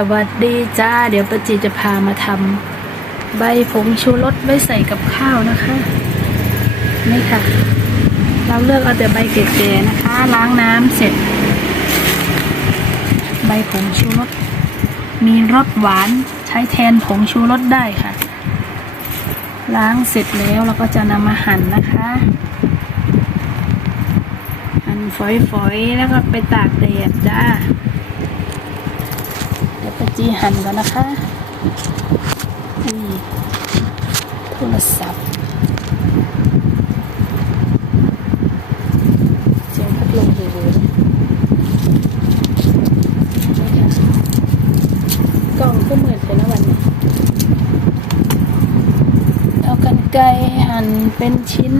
สวัสดีจ้า เดี๋ยวปจีจะพามาทำใบผงชูรสไว้ใส่กับข้าวนะคะ นี่ค่ะ เราเลือกเอาแต่ใบแก่ๆนะคะ ล้างน้ำเสร็จ ใบผงชูรสมีรสหวานใช้แทนผงชูรสได้ค่ะ ล้างเสร็จแล้วเราก็จะนำมาหั่นนะคะ หั่นฝอยๆ แล้วก็ไปตากแดดจ้า จีหั่นก่อนนะคะนี่โทรศัพท์เสียงพัดลมอยู่เลยนี่ค่ะกล้องก็มืดไปแล้ววันนี้เอากันไกรหั่นเป็นชิ้น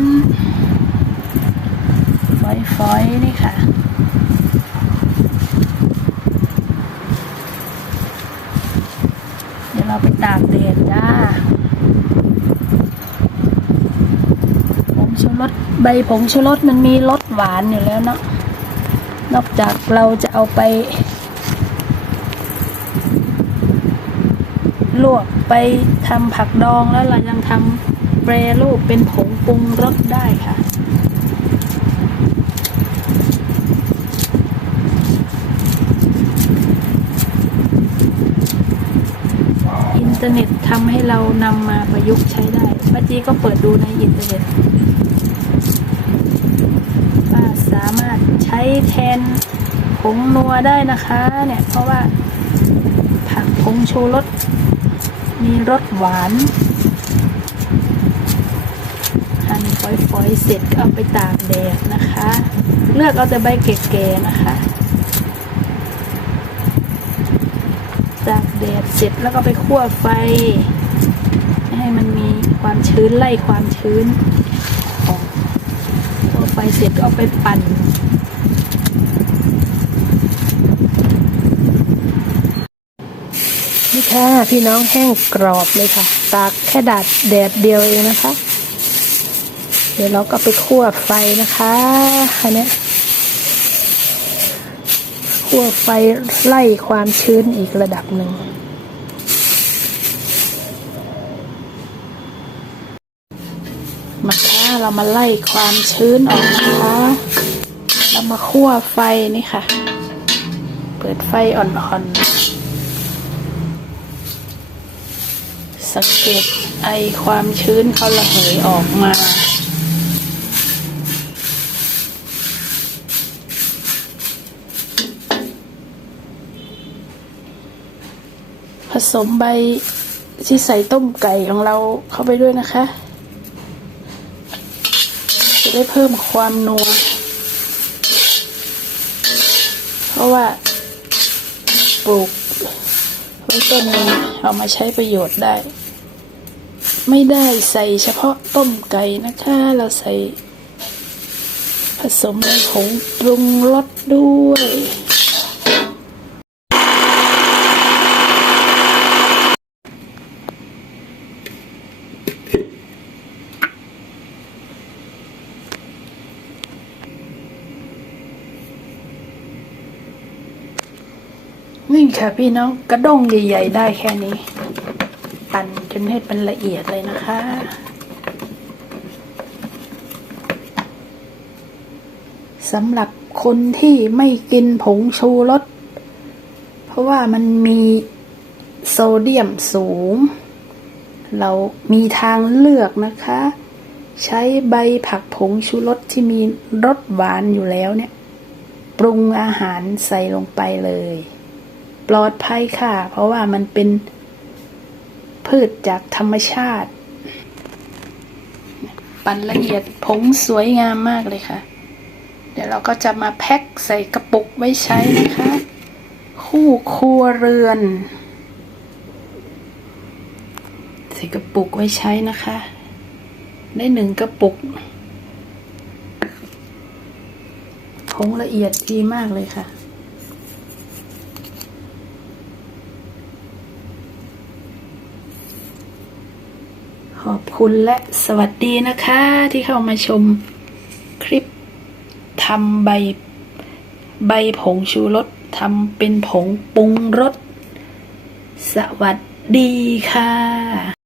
ฝอยๆ นี่ค่ะ เราไปตากแดดจ้าผงชูรสใบผงชูรสมันมีรสหวานอยู่แล้วเนาะนอกจากเราจะเอาไป ลวกไปทำผักดองแล้วเรายังทำแปรรูปเป็นผงปรุงรสได้ค่ะ อินเทำให้เรานำมาประยุกต์ใช้ได้ป้าจี้ก็เปิดดูในอินเทอร์เน็ตว่าสามารถใช้แทนผงนัวได้นะคะเนี่ยเพราะว่าผักผงชูรสมีรสหวานหั่นฝอยๆเสร็จก็เอาไปตากแดดนะคะ เลือกเอาแต่ใบแก่ๆนะคะ ตากแดดเสร็จแล้วก็ไปคั่วไฟ ให้มันมีความชื้นไล่ความชื้นออกคั่วไฟเสร็จก็เอาไปปั่นนี่ค่ะพี่น้องแห้งกรอบเลยค่ะ ตากแค่ดาดแดดเดียวเองนะคะ เดี๋ยวเราก็ไปคั่วไฟนะคะอันนี้ คั่วไฟไล่ความชื้นอีกระดับหนึ่ง มาค่ะเรามาไล่ความชื้นออกนะคะ เรามาคั่วไฟนี่ค่ะ เปิดไฟอ่อนๆ สังเกตไอความชื้นเขาระเหยออกมา ผสมใบที่ใส่ต้มไก่ของเราเข้าไปด้วยนะคะ จะได้เพิ่มความนัว เพราะว่าปลูกไว้ต้นนึงเอามาใช้ประโยชน์ได้ ไม่ได้ใส่เฉพาะต้มไก่นะคะ เราใส่ ผสมในผงปรุงรสด้วย นี่ค่ะพี่น้องกระด้งใหญ่ๆได้แค่นี้ ปั่นจนให้เป็นละเอียดเลยนะคะ สำหรับคนที่ไม่กินผงชูรสเพราะว่ามันมีโซเดียมสูง เรามีทางเลือกนะคะ ใช้ใบผักผงชูรสที่มีรสหวานอยู่แล้วเนี่ย ปรุงอาหารใส่ลงไปเลย ปลอดภัยค่ะ เพราะว่ามันเป็นพืชจากธรรมชาติ ปั่นละเอียดผงสวยงามมากเลยค่ะ เดี๋ยวเราก็จะมาแพ็คใส่กระปุกไว้ใช้นะคะ คู่ครัวเรือน ใส่กระปุกไว้ใช้นะคะ ได้หนึ่งกระปุกผงละเอียดดีมากเลยค่ะ ขอบคุณและสวัสดีนะคะที่เข้ามาชมคลิปทำใบใบผงชูรสทำเป็นผงปรุงรส สวัสดีค่ะ